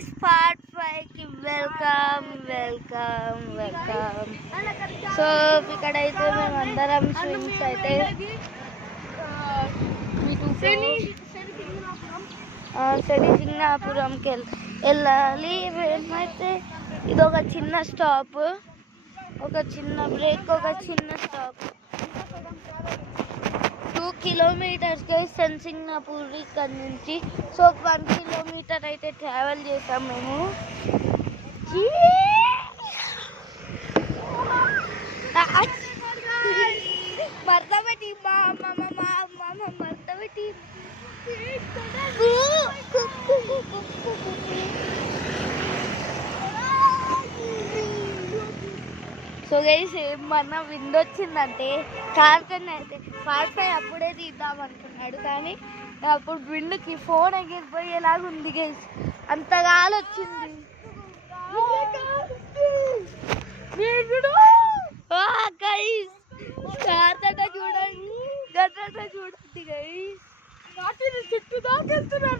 Guys part 5 కి welcome. So ఇక్కడైతే మేము అందరం స్విమ్స్ అయితే శని సింగనాపురంకి వెళ్ళాలి. మేమైతే ఇది ఒక చిన్న స్టాప్, ఒక చిన్న బ్రేక్, ఒక చిన్న స్టాప్. 2 కిలోమీటర్స్ గైస్ సింగనాపూర్ ఇక్కడ నుంచి. సో 1 కిలోమీటర్ అయితే ట్రావెల్ చేసాం మేము. మర్తబెట్టి మర్తబెట్టి సో గైస్ ఏమన్నా విండ్ వచ్చిందంటే కార్కన్నా అయితే పార్ట్ 5 అప్పుడే తీద్దాం అనుకున్నాడు, కానీ అప్పుడు విండ్కి ఫోన్ ఎగిరిపోయేలాగా ఉంది గైస్. అంత గాలి వచ్చింది. గైస్ కార్కన్నా చూడండి, గట్ట చూడండి గైస్. చెట్టు దాకెళ్తున్నా.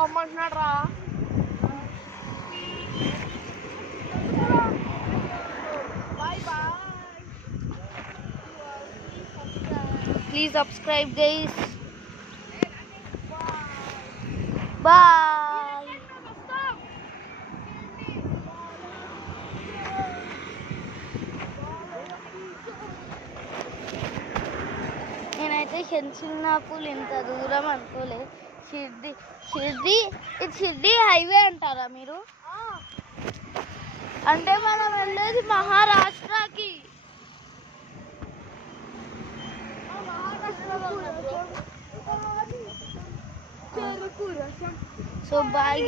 రమ్మంటున్నాడు రా. Please subscribe guys. బాయ్. నేనైతే సింగనాపూర్ ఇంత దూరం అనుకోలేదు. షిర్డీ హైవే అంటారా మీరు? అంటే మనం వెళ్ళేది మహారాష్ట్రకి. So bye.